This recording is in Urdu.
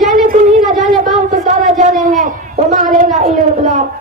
جانے تم ہی نہ جانے باپ کو سارا جانے ہیں وما علینا الا البلاغ